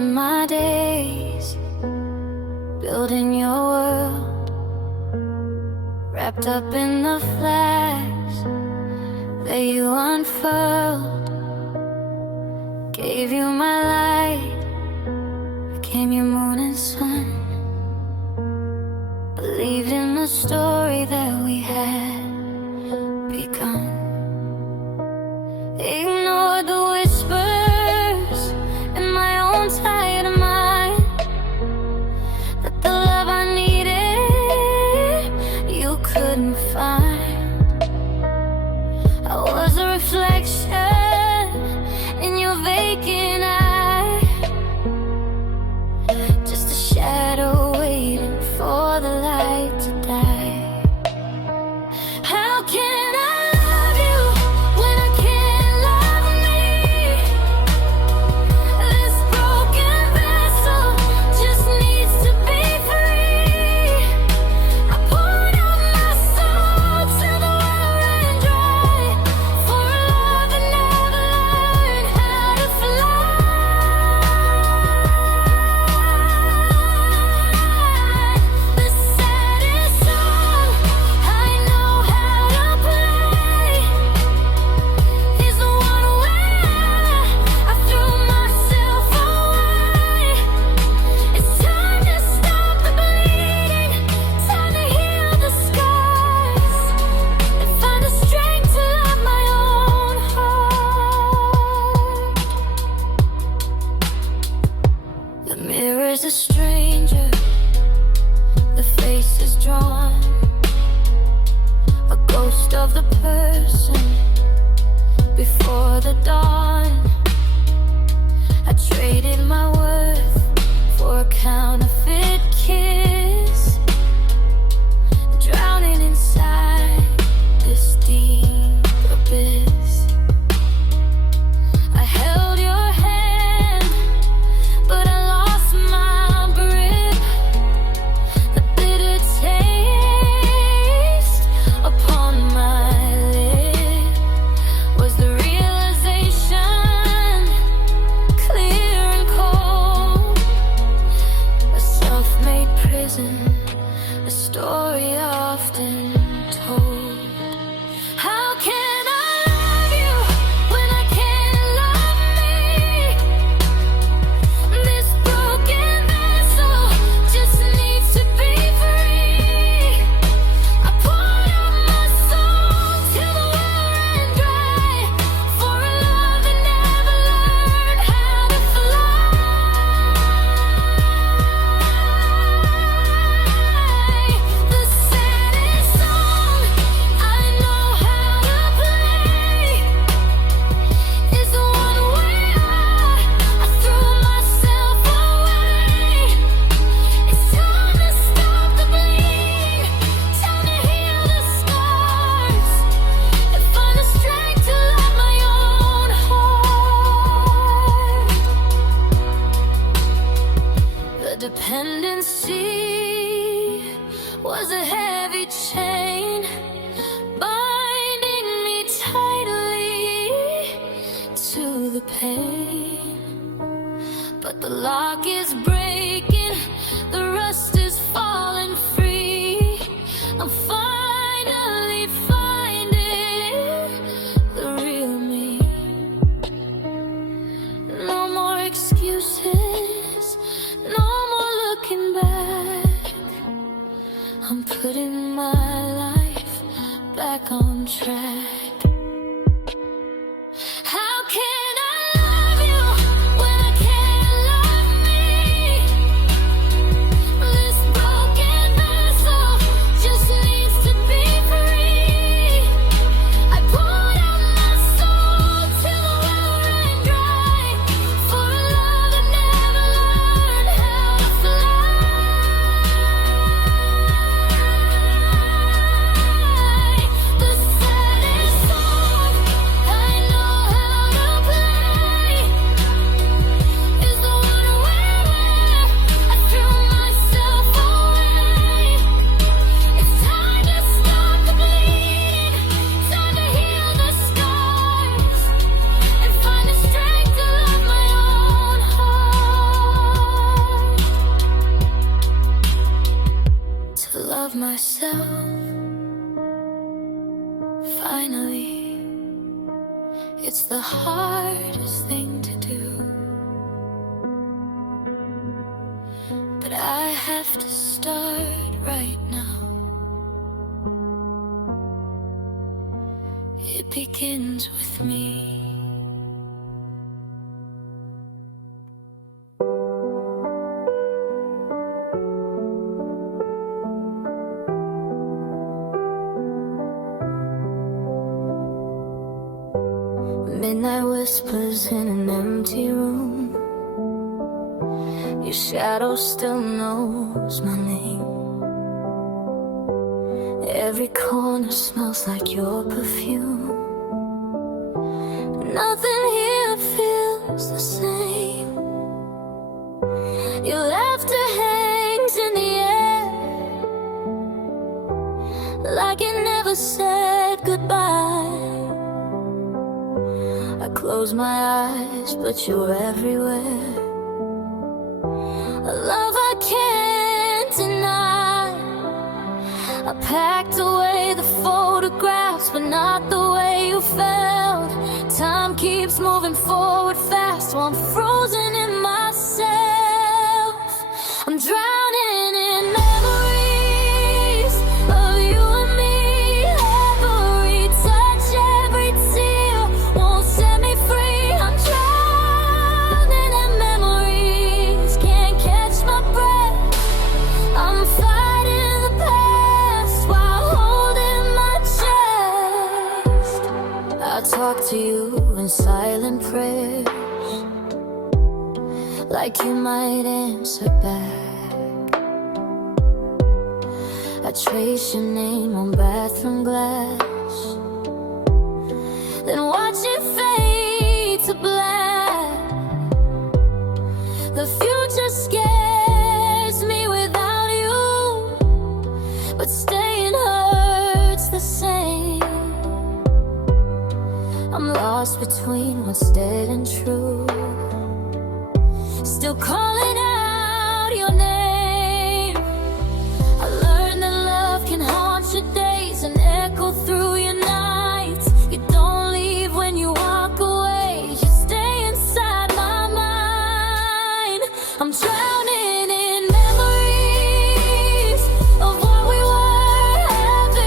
spend my days building your world, wrapped up in the flags that you unfurled. Gave you my light, became your moon and sun. Believed in the story that we had begun. Ignored the whispers in my own tired mind, that the love I needed you couldn't find. I was a reflection in your vacant eye, just a shadow waiting for the light to die. How can I love you when I can't love me? This broken vessel just needs to be free. I poured out my soul till the well ran dry, for a love that never learned how to fly. The saddest song I know how to play is the one where I threw myself away. It's time to stop the bleeding, time to heal the scars, and find the strength to love my own heart. The mirror's a stranger, the face is drawn, a ghost of the person before the dawn. I traded my worth for a counterfeit kiss, drowning inside this deep abyss. I held your hand, but I lost my grip. The bitter taste upon my lip was the realization, clear and cold. A self-made prison, a story often told. How can I love you when I can't love me? This broken vessel just needs to be free. I poured out my soul till the well ran dry, for a love that never learned how to fly. The saddest song I know how to play is the one where I threw myself away. It's time to stop the bleeding, time to heal the scars, and find the strength to love my own heart. The dependency was a heavy chain, binding me tightly to the pain. But the lock is breaking, the rust is falling free. I'm finally finding the real me. No more excuses, no more looking back. I'm putting my life back on track. How can I love you when I can't love me? This broken vessel just needs to be free. I poured out my soul till the well ran dry, for a love that never learned how to fly. The saddest myself. Finally, it's the hardest thing to do, but I have to start right now. It begins with me. Midnight whispers in an empty room. Your shadow still knows my name. Every corner smells like your perfume. Nothing here feels the same. Your laughter hangs in the air, like it never said goodbye. I close my eyes, but you're everywhere. A love I can't deny. I packed away the photographs, but not the way you felt. Time keeps moving forward fast while I'm frozen in myself. I'm drowning in memories of you and me. Every touch, every tear won't set me free. I'm drowning in memories, can't catch my breath. I'm fighting the past while holding my chest. I talk to you in silent prayers, like you might answer back. I trace your name on bathroom glass, then watch it fade to black. The future scares me without you, but staying hurts the same. I'm lost between what's dead and true, still calling out your name. I learned that love can haunt your days and echo through your nights. You don't leave when you walk away, you stay inside my mind. I'm drowning in memories of what we were.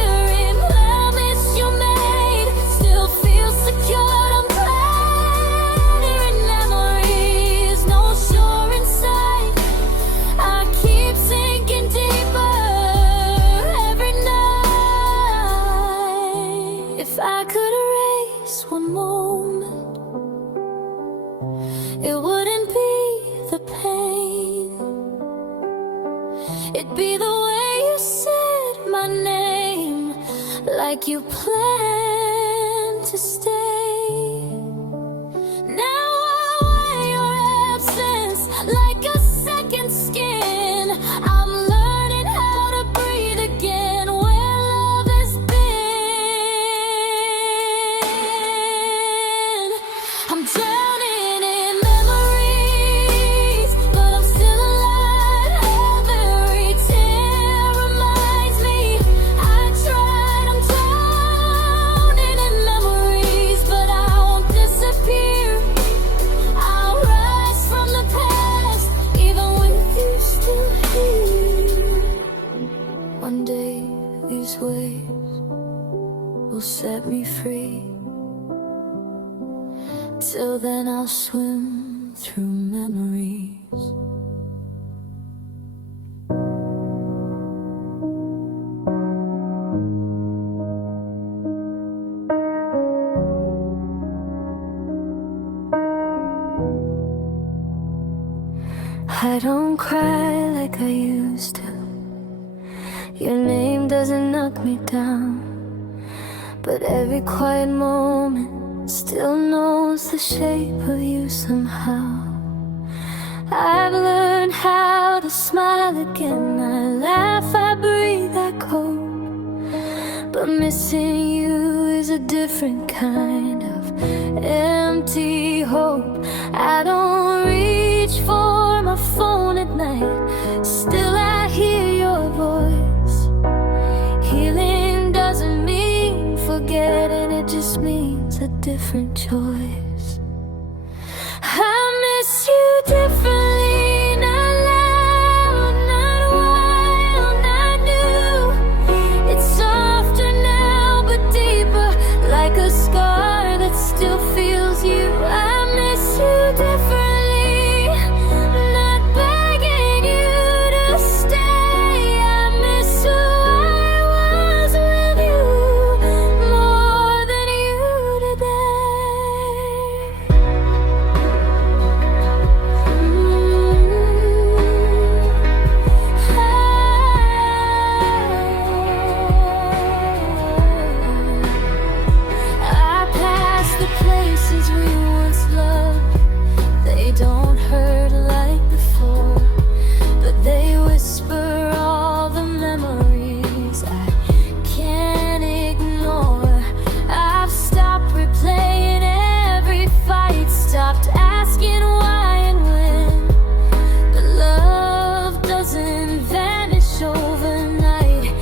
Every promise you made still feels secure. I'm drowning in memories, no shore in sight. I keep sinking deeper every night. If I could erase one moment, it wouldn't be the pain. It'd be the way you said my name, like you planned to stay. Now I wear your absence like a second skin. I'm learning how to breathe again where love has been. I'm drowning in memories, but I'm still alive. Every tear reminds me I tried. I'm drowning in memories, but I won't disappear. I'll rise from the past, even with you still here. One day these waves will set me free. Till then I'll swim through memories. I don't cry like I used to. Your name doesn't knock me down, but every quiet moment still knows the shape of you somehow. I've learned how to smile again. I laugh, I breathe, I cope, but missing you is a different kind of empty hope. I don't reach for my phone at night, still I hear your voice. different choice. I miss you differently, not loud, not wild, not new. It's softer now, but deeper, like a scar that still feels you. I miss you differently, not begging you to stay. I miss who I was with you more than you today. I pass the places we once loved. They don't hurt like before, but they whisper all the memories I can't ignore. I've stopped replaying every fight, stopped asking why and when. But love doesn't vanish overnight,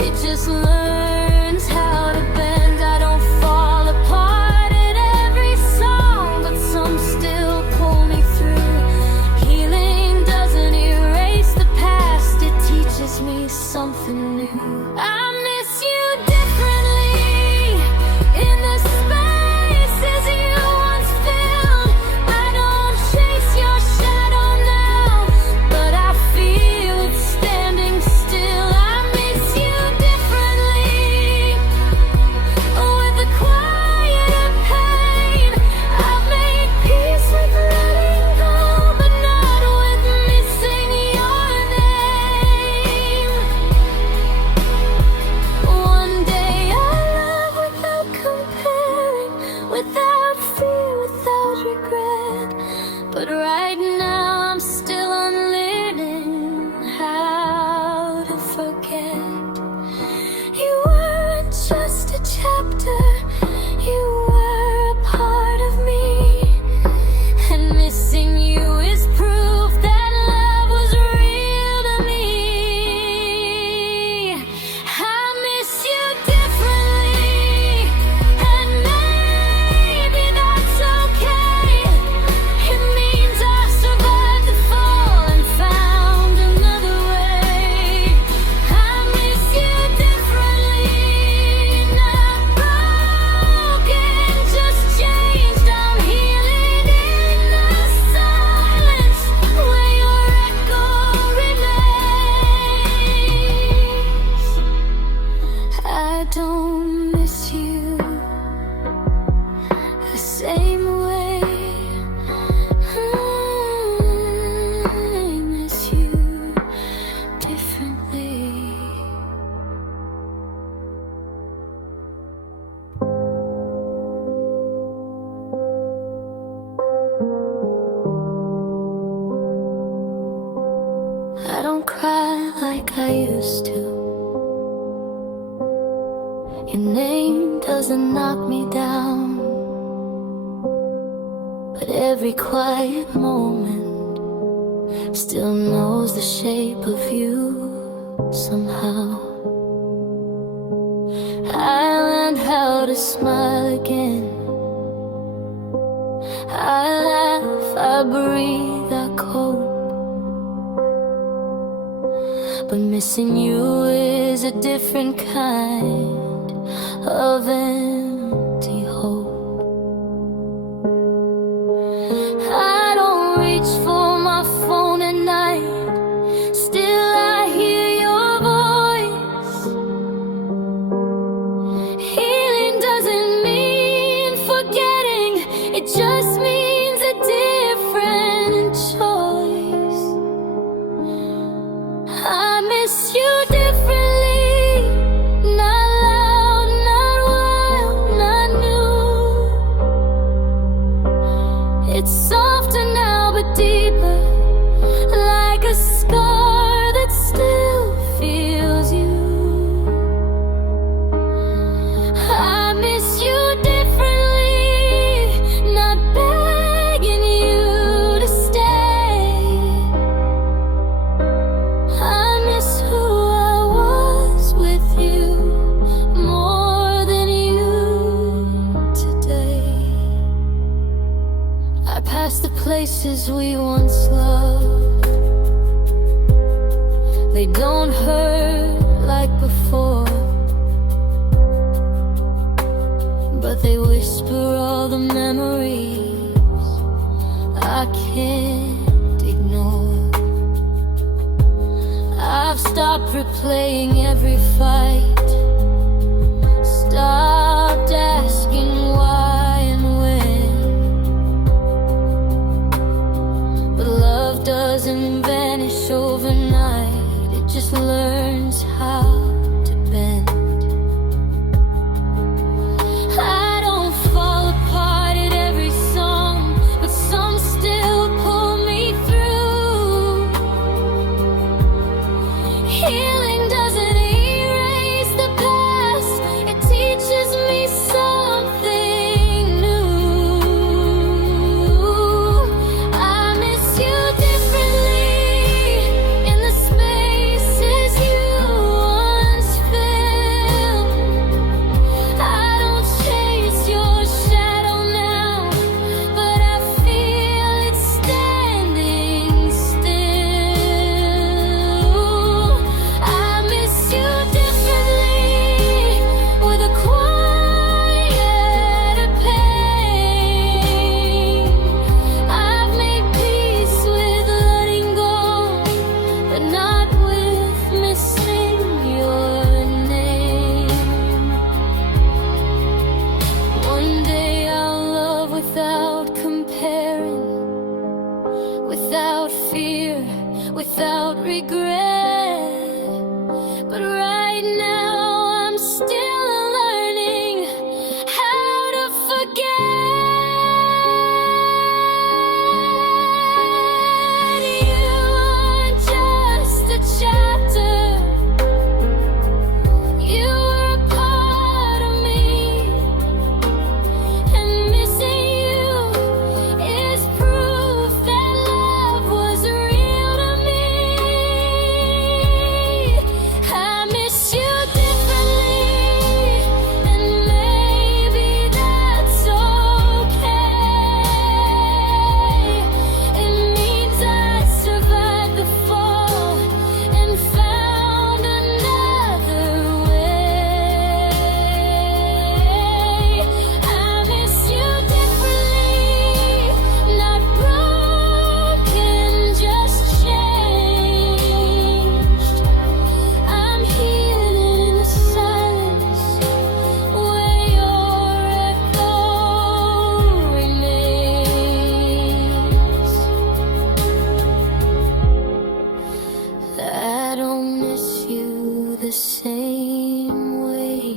it just learns how to bend. I don't fall apart in every song, but some still pull me through. Healing doesn't erase the past, it teaches me something new. I miss you differently in the spaces you once filled. I don't chase your shadow now, but I feel it standing still. I miss you differently with the quieter pain. I've made peace with letting go, but not with missing your name. One day I'll love without comparing, without fear, without regret. But right now I'm still unlearning how to forget. You weren't just a chapter, you were a part of me. And missing you is proof that love was real to me. I miss you differently, and maybe that's okay. It means I survived the fall and found another way. I miss you differently, not broken, just changed. I'm healing in the silence where your echo remains. I don't miss you the same way. I miss you differently. I don't cry like I used to. Your name doesn't knock me down, but every quiet moment still knows the shape of you somehow. I learned how to smile again. I laugh, I breathe, I cope. But missing you is a different kind of empty hope. I don't reach for my phone at night, still I hear your voice. Healing doesn't mean forgetting, it just means a different choice. I miss you differently, not loud, not wild, not new. It's softer now but deeper, like a scar that still feels you. I miss you differently, not begging you to stay. I miss who I don't hurt like before, but they whisper all the memories I can't ignore. I've stopped replaying every fight, stopped asking why and when, but love doesn't vanish overnight, it just learns how to bend. I don't fall apart at every song, but some still pull me through. Healing doesn't erase the past, it teaches me something new. I miss you differently in the spaces you once filled. I don't chase your shadow now, but I feel it standing still. I miss you differently with a quieter pain. I've made peace with letting go, but not with missing your name. One day I'll love without comparing, without fear, without regret. But right now I'm still learning how to forget. You are just a chapter, you were a part of me, and missing you is proof that love was real to me. I miss you differently, and maybe that's okay. It means I survived the fall and found another way. I miss you differently, not broken, just changed. I'm healing in the silence where your echo remains. I don't miss you the same way.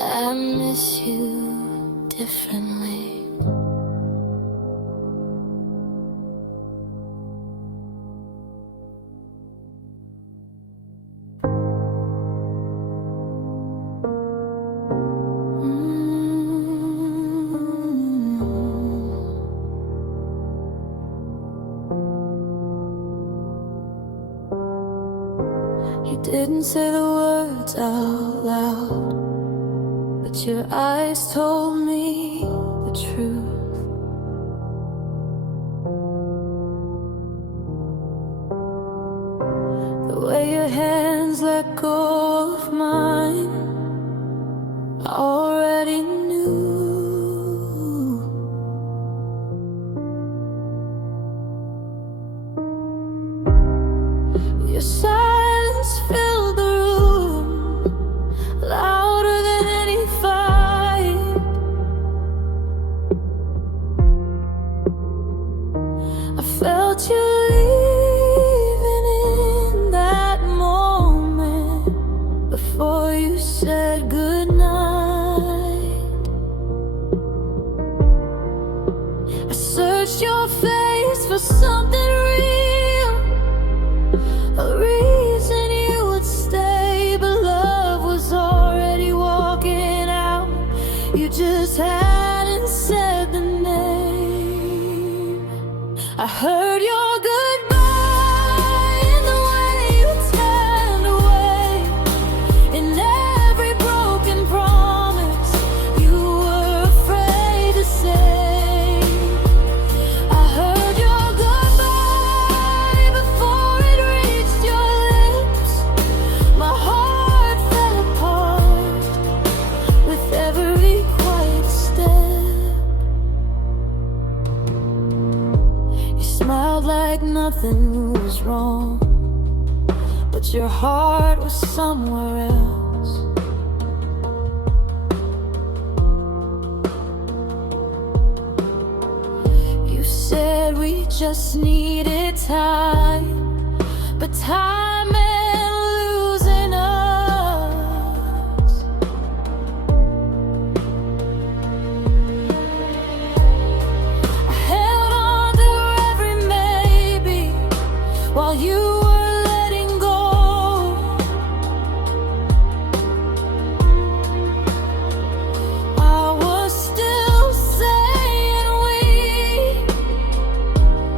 I miss you differently. You didn't say the words out loud, but your eyes told me the truth. The way your hands let go of mine, I already knew. Your silence filled the room, louder than any fight. I felt you leaving in that moment before you said goodnight. I searched your face for something real, a reason you would stay, but love was already walking out. You just hadn't said the name. I heard your goodbye in the way you turned away, in every broken promise you were afraid to say. like nothing was wrong, but your heart was somewhere else. You said we just needed time, but time meant losing us. I held on to every maybe while you were letting go. I was still saying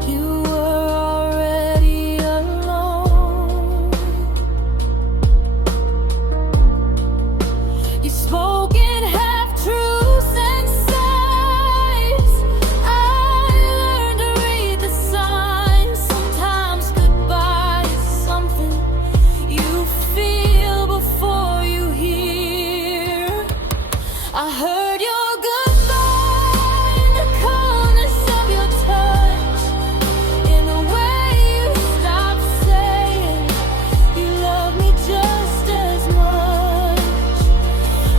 you were already alone. You spoke in half-truths and sighs. I learned to read the signs. Sometimes goodbye is something you feel before you hear. I heard your goodbye in the coldness of your touch, in the way you stopped saying you love me just as much.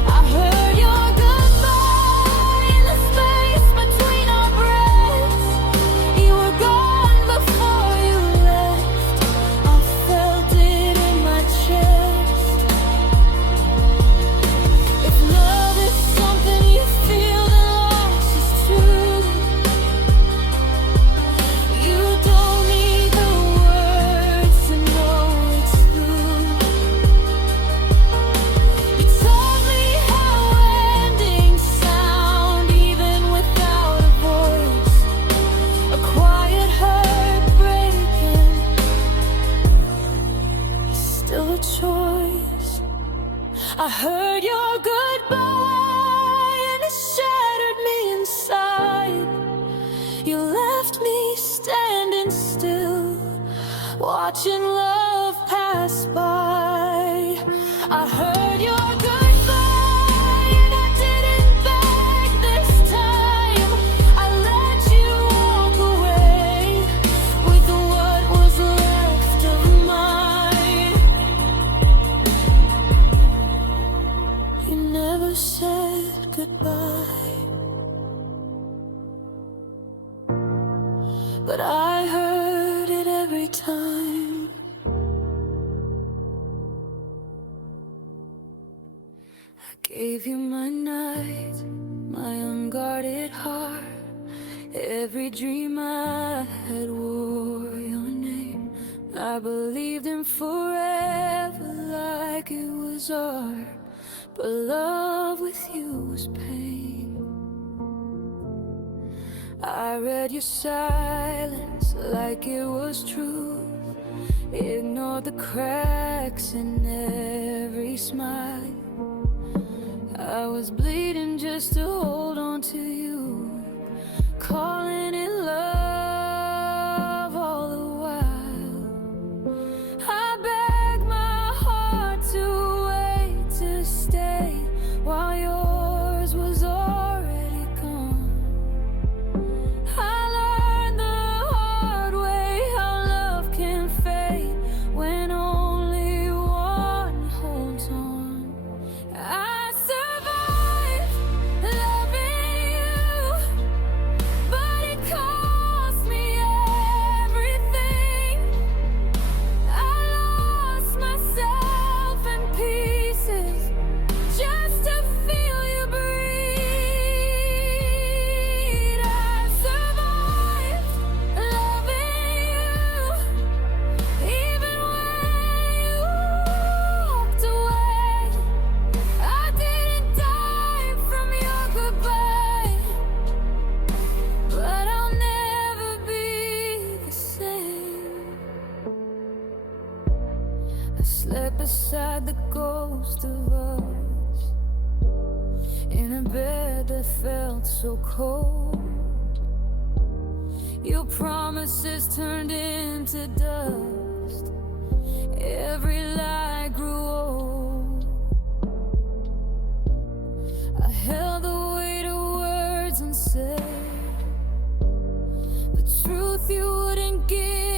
I heard your goodbye in the space between our breaths. You were gone before you left. I felt it in my chest. If love is something you feel, then loss is true. You don't need the words to know it's true. You told me how endings sound even without a voice. A quiet heartbreaking is still a choice. I heard your goodbye and it shattered me inside. You left me standing still, watching love pass by. I heard your goodbye and I didn't beg this time. I let you walk away with what was left of mine. You never said goodbye, but I heard it every time. I gave you my night, my unguarded heart. Every dream I had wore your name. I believed in forever like it was art, but love with you was pain. I read your silence like it was truth, ignored the cracks in every smile. I was bleeding just to hold on to you, calling it love all the while. I begged my heart to wait, to stay while yours was already gone. I learned the hard way how love can fade when only one holds on. I survived loving you, but it cost me everything. I lost myself in pieces just to feel you breathe. I survived loving you, even when you walked away. I didn't die from your goodbye, but I'll never be the same. I slept beside the ghost of us, in a bed that felt so cold. Your promises turned into dust. Every lie grew old. I held the weight of words unsaid, the truth you wouldn't give.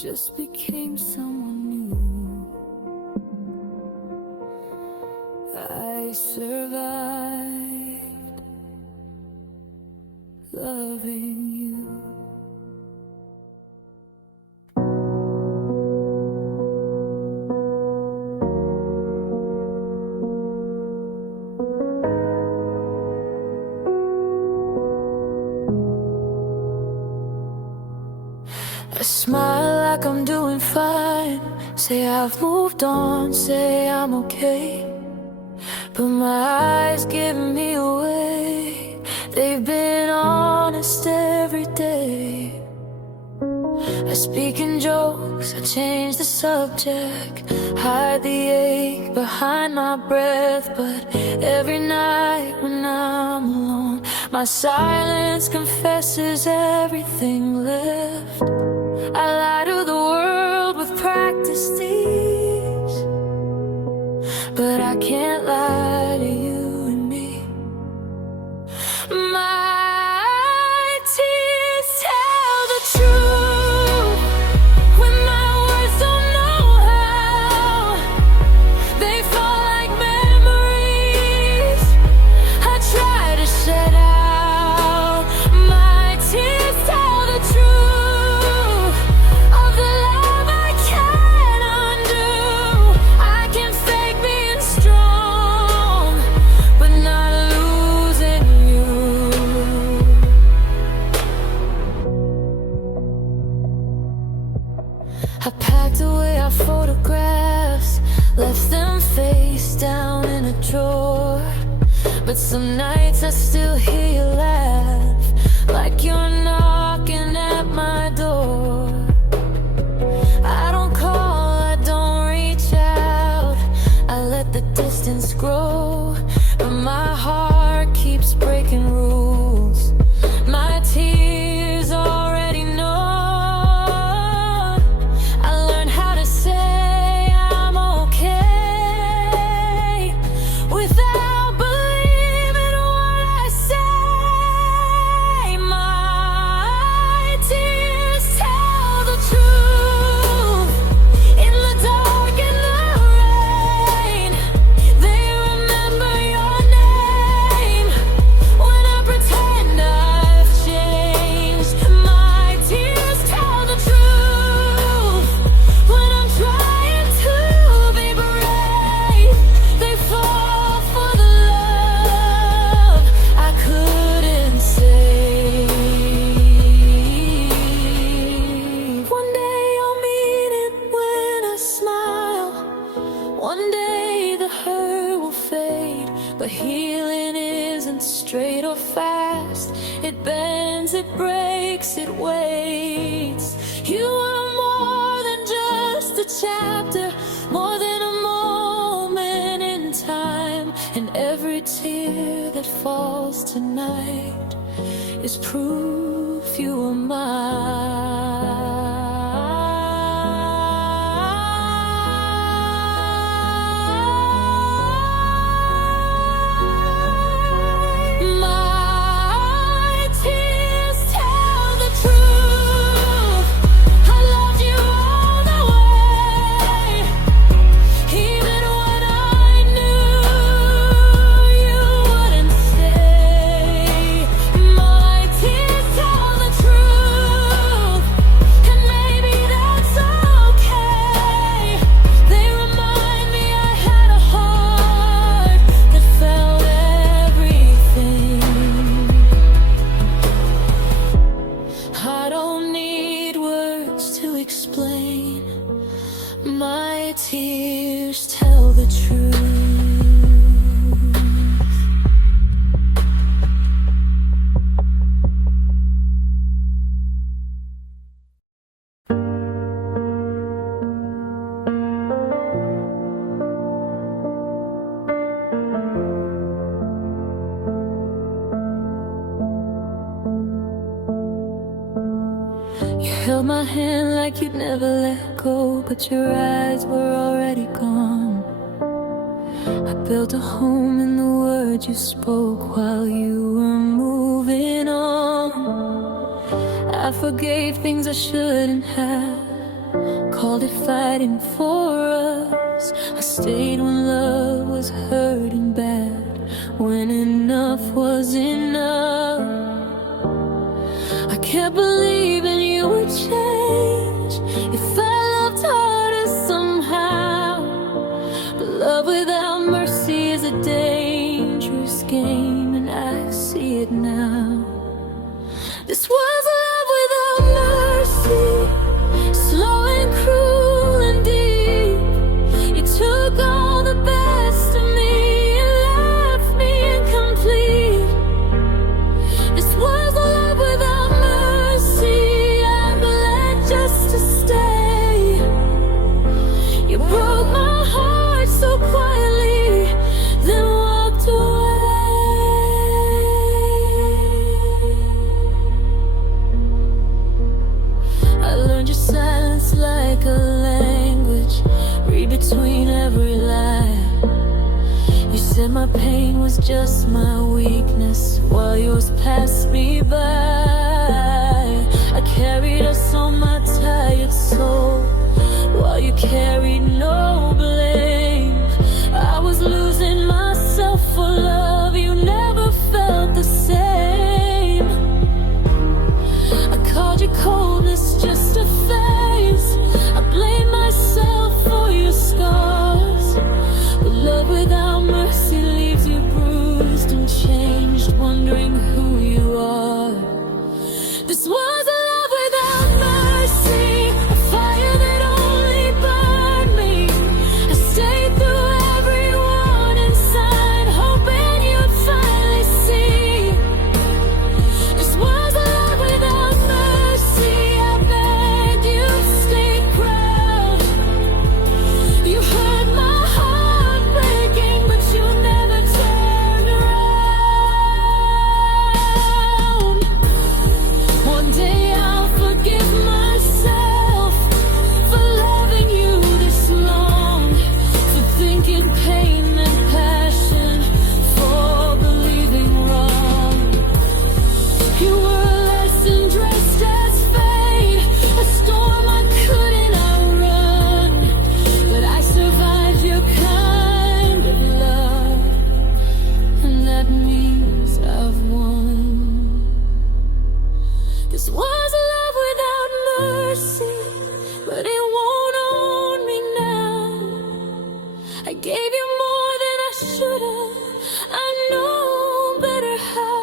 just became someone new. I survived loving you. I smile like I'm doing fine, say I've moved on, say I'm okay. But my eyes give me away, they've been honest every day. I speak in jokes, I change the subject, hide the ache behind my breath. But every night when I'm alone, my silence confesses everything left. I lie to the world with practice these, but I can't lie to you and me. My tears tell the truth when my words don't know how. They fall like memories I try to shut out. My tears tell the truth of the love I can't undo. I can fake being strong, but not losing you. I packed away our photographs, left them face down in a drawer. But some nights I still hear you laugh, like you're knocking at my door. I don't call, I don't reach out, I let the distance grow. But my heart keeps breaking rules, my tears already know. I learned how to say I'm okay without believing what I say. My tears tell the truth in the dark and the rain. They remember your name when I pretend I've changed. My tears tell the truth when I'm trying to be brave. They fall for the love I couldn't save. One day I'll mean it when I smile, one day the hurt will fade. But healing isn't straight or fast, it bends, it breaks, it waits. You are more than just a chapter, more than a moment in time. And every tear that falls tonight is proof you are mine. My tears tell the truth. I loved you all the way, even when I knew you wouldn't stay. My tears tell the truth, and maybe that's okay. They remind me I had a heart that felt everything. I don't need words to explain. My tears tell the truth. You held my hand like you'd never let go, but your eyes were already gone. I built a home in the words you spoke while you were moving on. I forgave things I shouldn't have, called it fighting for us. I stayed when love was hurting bad, when enough was enough. I kept believing you would change if I loved harder somehow. But love without mercy is a dangerous game, and I see it now. This was love without mercy, slow and cruel and deep. You took all the best of me and left me incomplete. This was love without mercy, I bled just to stay. You broke my heart so quietly, then walked away. I learned your silence like a language, read between every lie. You said my pain was just my weakness, while yours passed me by. I carried us on my tired soul, while you carried no blame. I was losing myself for love, you never felt the same. I called your coldness just a phase, I blame myself for your scars. But love without mercy leaves you bruised and changed, wondering who you are. This was a love without mercy, a fire that only burned me. I stayed through every warning sign, hoping you'd finally see. This was a love without mercy, I begged you stay proud. You heard my heart breaking, but you never turned around. One day I'll forgive myself for loving you this long, for thinking pain and passion, for believing wrong. You were a lesson dressed as fate, a storm I couldn't outrun. But I survived your kind of love, and that means I've won. This was love without mercy, but it won't own me now. I gave you more than I should have, I know better how.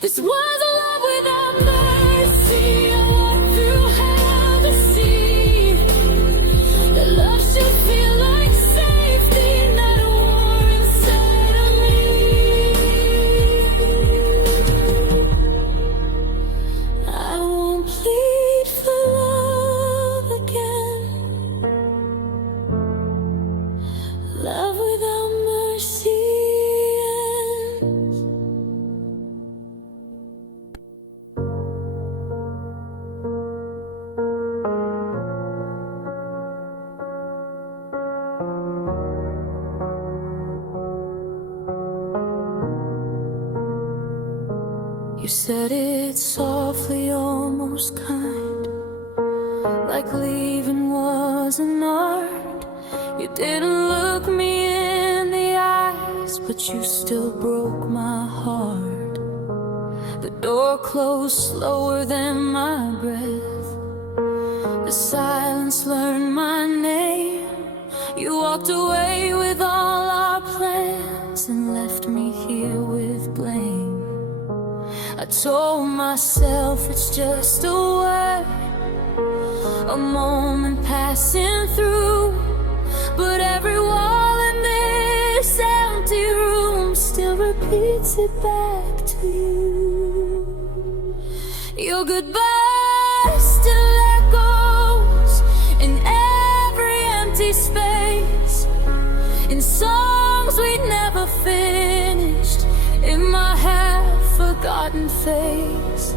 This was a love without mercy, I walked through hell to see that love should feel like safety, not a war inside of me. I won't plead for love again. Love without mercy ends. You said it softly, almost kind, like leaving was an art. You didn't look me in the eyes, but you still broke my heart. The door closed slower than my breath, the silence learned my name. You walked away with all our plans and left me here with blame. I told myself it's just a word, a moment passing through. But every wall in this empty room still repeats it back to you. Your goodbye still echoes in every empty space, in songs we'd never finished, in my half-forgotten face.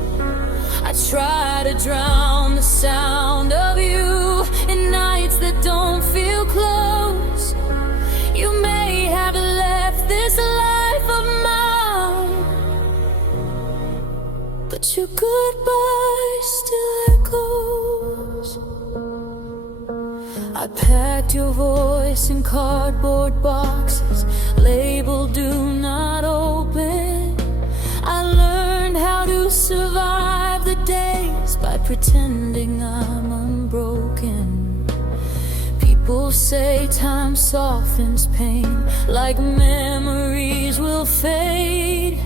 I try to drown the sound of you in nights that don't feel close. You may have left this life of mine, but your goodbye still echoes. I packed your voice in cardboard boxes, labeled "Do Not Open." I learned how to survive the days by pretending I'm unbroken. People say time softens pain, like memories will fade.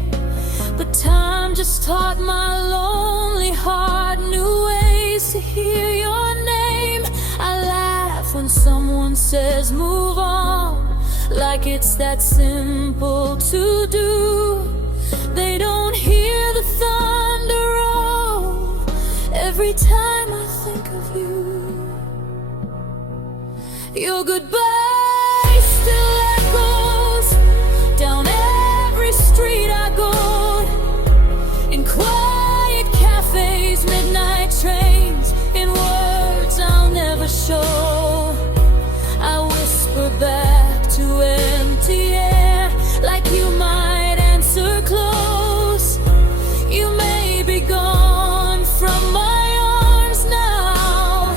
But time just taught my lonely heart new ways to hear your name. I laugh when someone says move on, like it's that simple to do. They don't hear the thunder roll every time I think of you. Your goodbye still echoes down every street I go, in quiet cafes, midnight trains, in words I'll never show. I whisper back to empty air, like you might answer close. You may be gone from my arms now,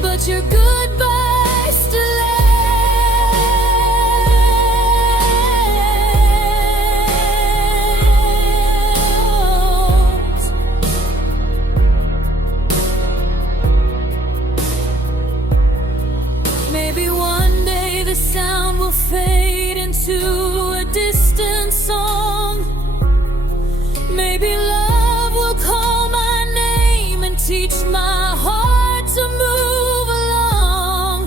but your goodbye still echoes. Maybe one day the sound will fade into a distant song. Maybe love will call my name and teach my heart to move along.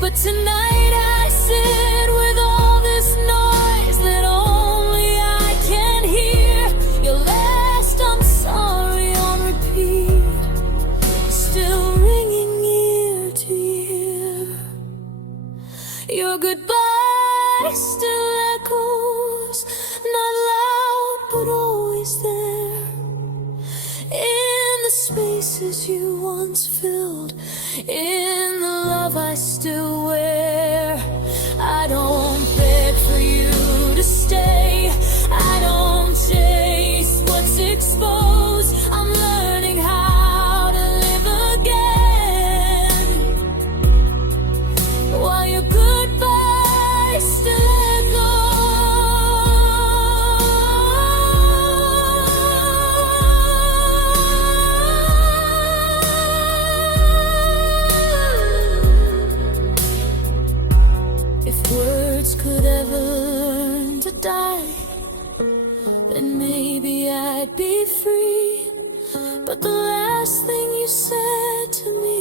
But tonight I sit with all this noise that only I can hear. Your last I'm sorry on repeat, still ringing ear to ear. Your goodbye still echoes, not loud but always there, in the spaces you once filled, in the love I still wear. I don't beg for you to stay, I don't chase what's exposed. I'm learning how to live again, while your goodbye still echoes. If words could ever learn to die, then maybe I'd be free. But the last thing you said to me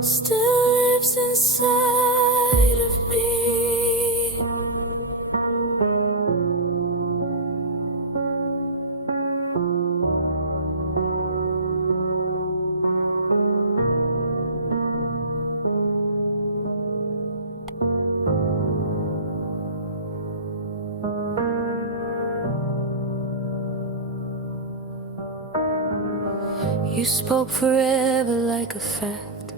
still lives inside of me. You spoke forever like a fact,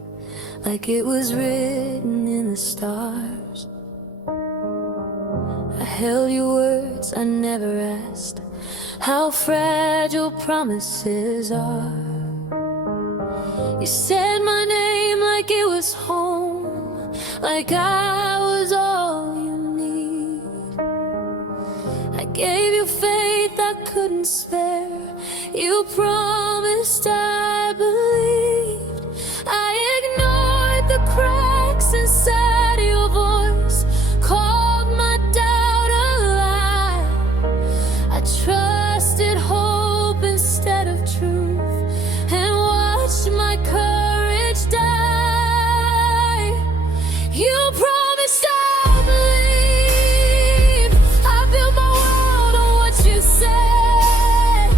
like it was written in the stars. I held your words, I never asked how fragile promises are. You said my name like it was home, like I was all you need. I gave you faith I couldn't spare, you promised I believed. I ignored the cracks inside your voice, called my doubt a lie. I trusted hope instead of truth, and watched my courage die. You promised I'd believe, I built my world on what you said.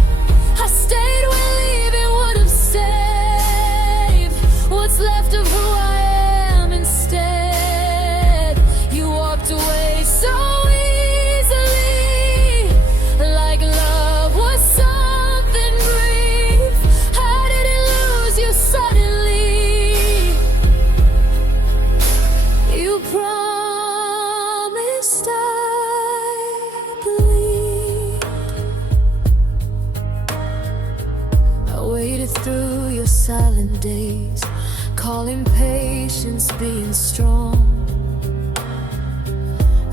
I stayed when leaving would have saved what's left of who I am instead. You walked away so easily, like love was something brief. I didn't lose you suddenly. You promised I'd believe. I waited through your silent days, call impatience being strong.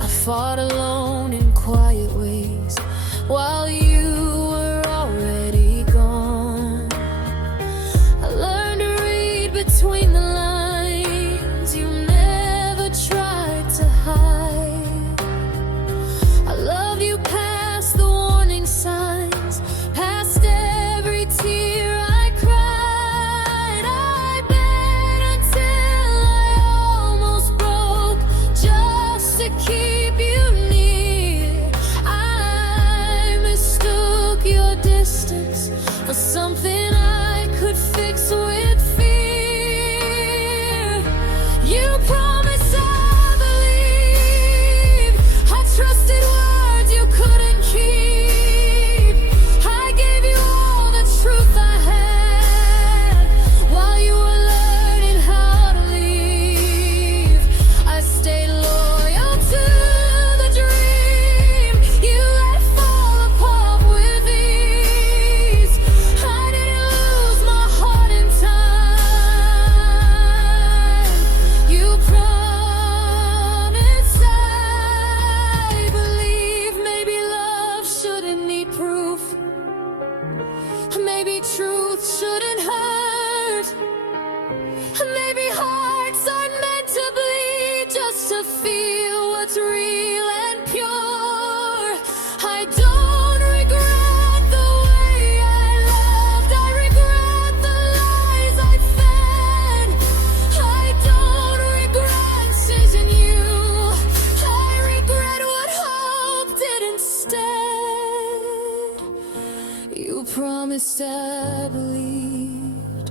I fought alone in quiet ways while you were already gone. I learned to read between the lines you never tried to hide. I loved you past the warning signs, past every tear I cried. I bet until I almost broke just to keep you near. I mistook your distance for something I could fix with fear. You promised I believe. I trusted words you couldn't keep. I gave you all the truth I had while you were learning how to leave. I stayed loyal to the dream you let fall apart with ease. I didn't lose my heart in time. You promised I believe. Maybe love shouldn't need proof. Maybe truth shouldn't hurt. Maybe hearts aren't meant to bleed just to feel what's real and pure. I don't regret the way I loved. I regret the lies I fed. I don't regret choosing you. I regret what hope did instead. You promised I believed,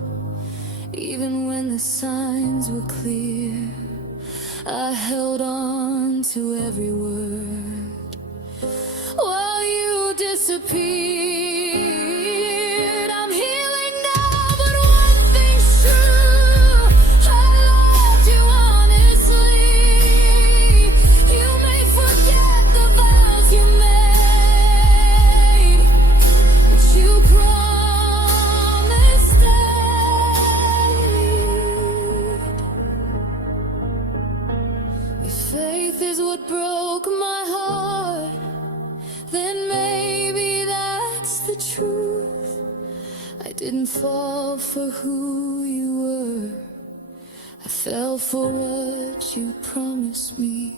even when the signs were clear. I held on to every word while you disappeared. I'm healing now, but one thing's true: I loved you honestly. You may forget the vows you made, but you promised stayed. If faith is what broke my heart, then maybe that's the truth. I didn't fall for who you were. I fell for what you promised me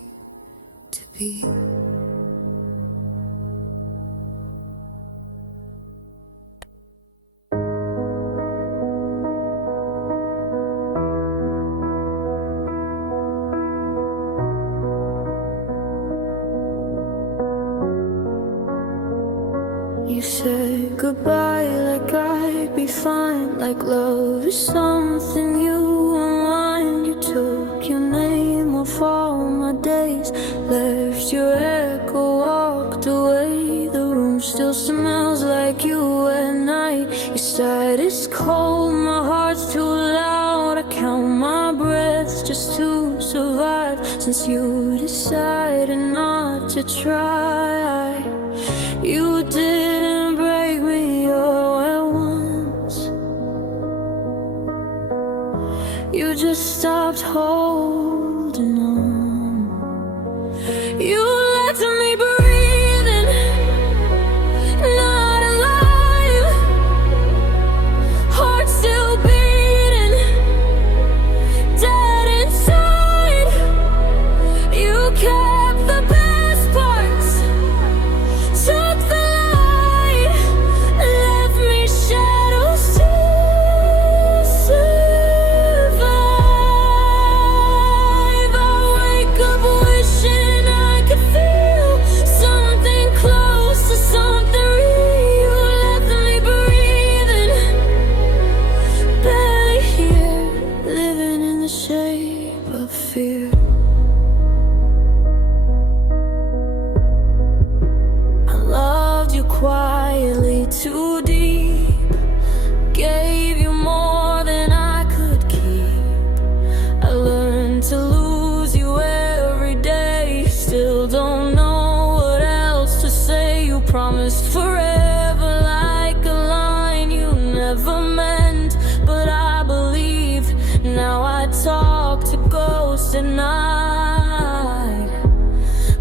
to be. You said goodbye like I'd be fine, like love is something you unwind. You took your name off all my days, left your echo, walked away. The room still smells like you at night. You said it's cold, my heart's too loud. I count my breaths just to survive. Since you decided not to try, you didn't break me all at once. You just stopped holding on. You left me breathing, not alive. Heart still beating, dead inside. You kept the best parts, took the light, left me shadows to survive. now I talk to ghosts at night.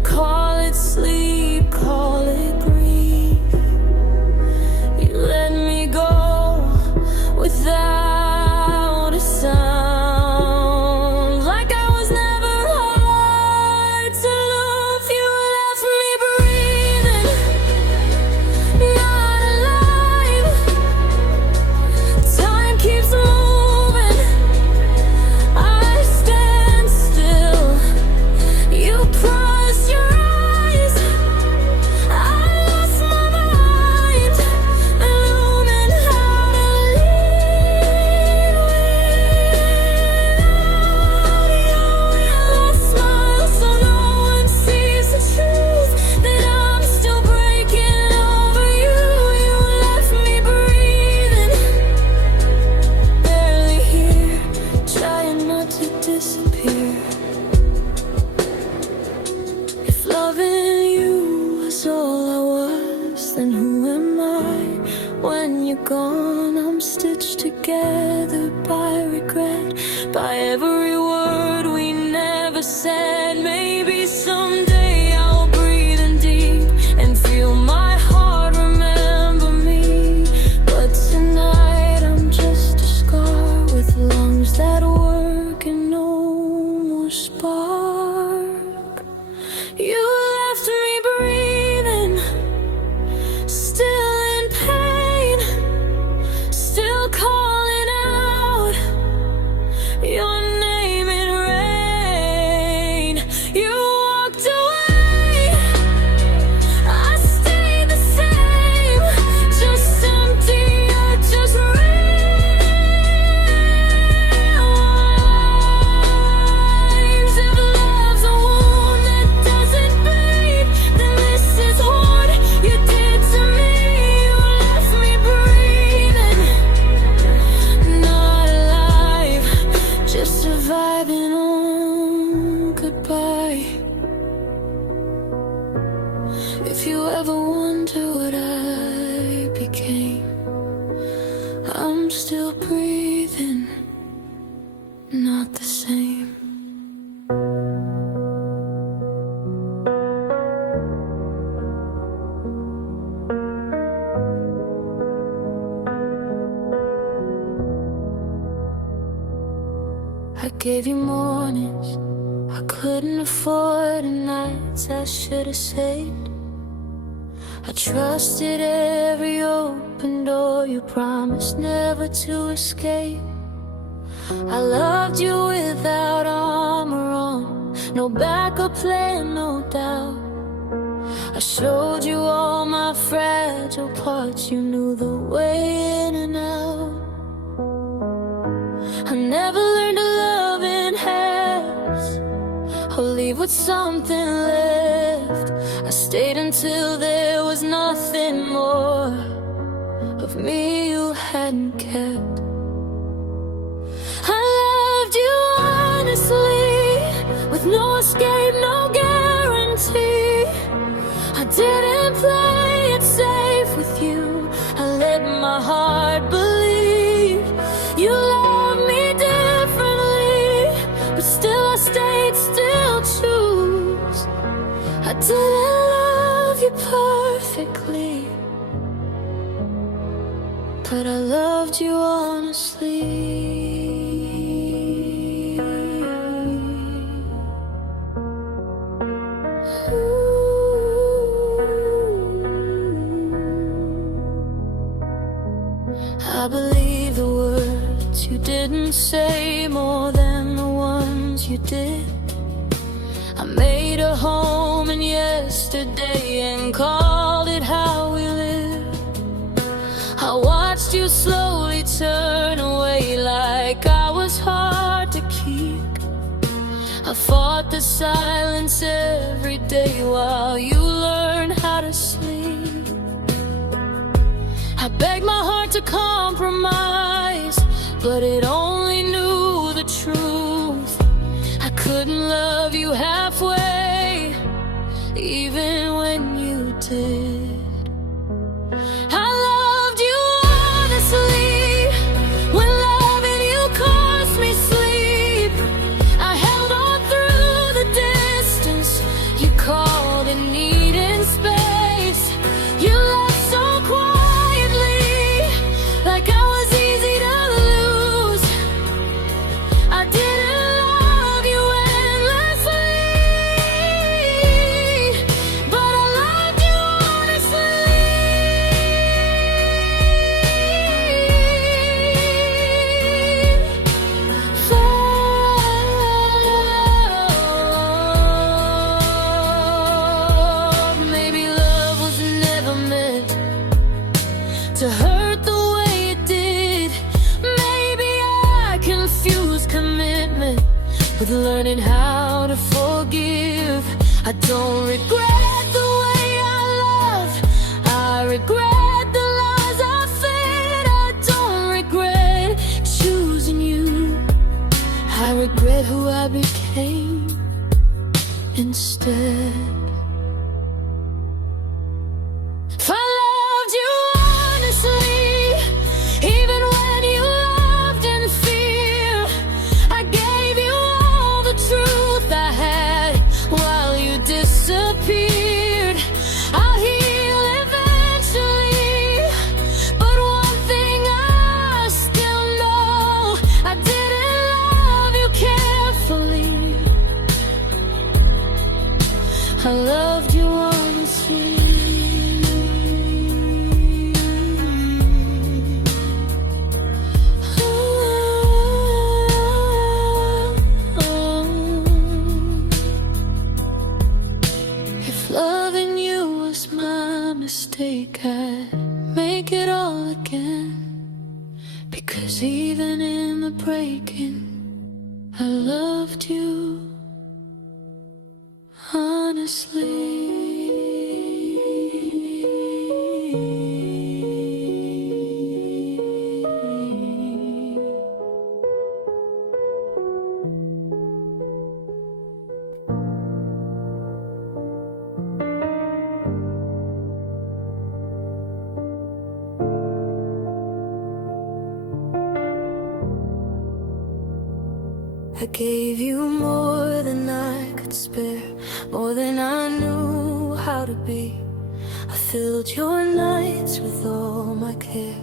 Call it sleep, call it grief. You let me go without a sound, like I was never hard to love. You left me breathing, not alive. Time keeps moving, I stand still. You close your eyes, I lost my mind, illumined how to leave without you. Your smile so no one sees the truth, that I'm still breaking over you. You left me breathing, barely here, trying not to disappear. If loving you was all I was, then who am I? When you're gone, I'm stitched together by regret, by every word we never said. Maybe someday I'll breathe in deep and feel my heart remember me. But tonight I'm just a scar with lungs that work and no more spark. You left me breathing, still in pain, still calling out your name in rain. You walked away, I stayed the same, just empty or just rains. If love's a wound that doesn't bathe, then this is what you did to me. You left me breathing, not alive, just surviving on goodbye. If you ever wonder what I became, I'm still breathing, not the same. I gave you mornings I couldn't afford, and nights I should have saved. I trusted every open door you promised never to escape. I loved you without armor on, no backup plan, no doubt. I showed you all my fragile parts, you knew the way in and out. I never learned to love in halves, or leave with something left. I stayed until there was nothing more of me you hadn't kept. I loved you honestly, with no escape, no guarantee. I didn't play it safe with you, I let my heart believe. You love me differently, but still I stayed, still choose. I didn't love you perfectly, but I loved you honestly. I believe the words you didn't say more than the ones you did. I made a home in yesterday and called it how we live. I watched you slowly turn away like I was hard to keep. I fought the silence every day while you learned how to sleep. I begged my heart to compromise, but it only knew the truth. I couldn't love you halfway, even when you did. I loved you honestly, when loving you cost me sleep. with learning how to forgive. I don't regret the way I loved. I regret the lies I fed. I don't regret choosing you. I regret who I became instead. If I loved you honestly, even when you loved in fear, I gave you all the truth I had while you disappeared. I'll heal eventually, but one thing I still know, I didn't love you carefully. I loved you honestly. If loving you was my mistake, I'd make it all again. Because even in the breaking, I loved you honestly. I gave you more than I could spare, more than I knew how to be. I filled your nights with all my care,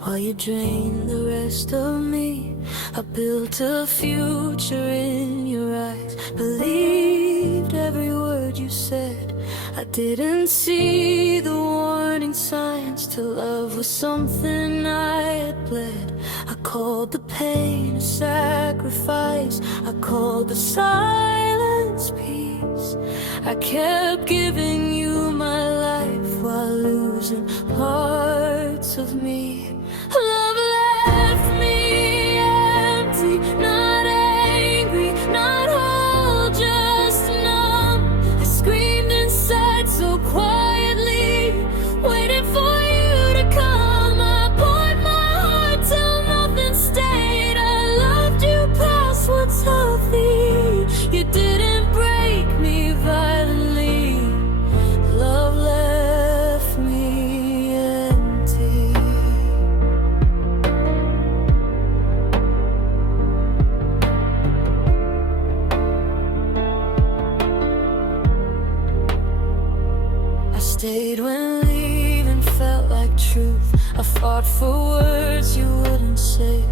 while you drained the rest of me. I built a future in your eyes, believed every word you said. I didn't see the warning signs till love was something I had bled. I called the pain a sacrifice, I called the silence peace. I kept giving you my life while losing parts of me. Love left me empty, not angry, not whole, just numb. I screamed inside so quietly, waiting for you to come. I poured my heart till nothing stayed. I loved you past what's healthy. You didn't break me violently. Love left me empty. I stayed when leaving felt like truth. I fought for words you wouldn't say.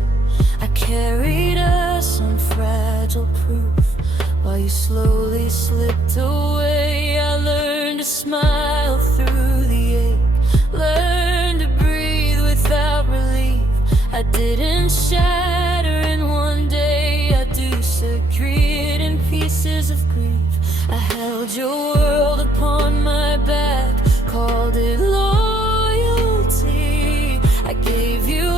I carried us on fragile proof while you slowly slipped away. I learned to smile through the ache, learned to breathe without relief. I didn't shatter in one day, I disagreed in pieces of grief. I held your world upon my back, called it loyalty. I gave you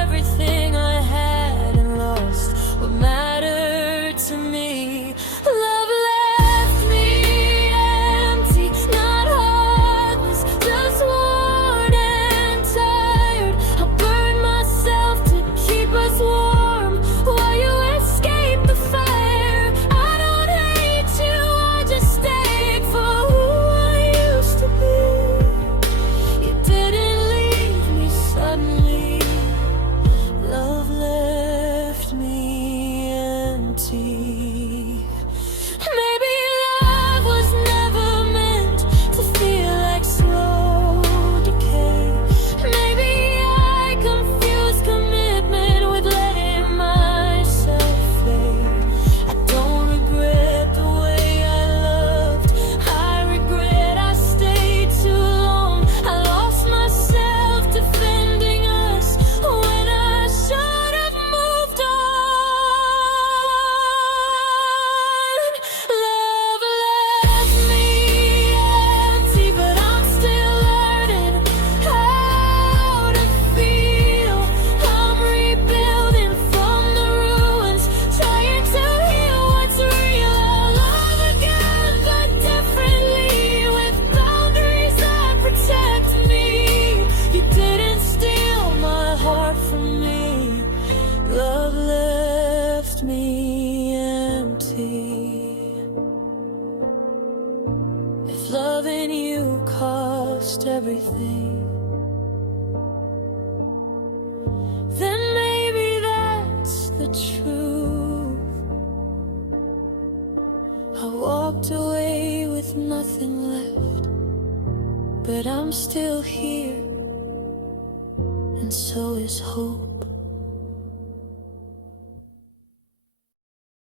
everything I had and lost what mattered to me. Love left me empty, not heartless, just worn and tired. I burned myself to keep us warm while you escaped the fire. I don't hate you, I just stayed me empty. If loving you cost everything, then maybe that's the truth. I walked away with nothing left, but I'm still here, and so is hope.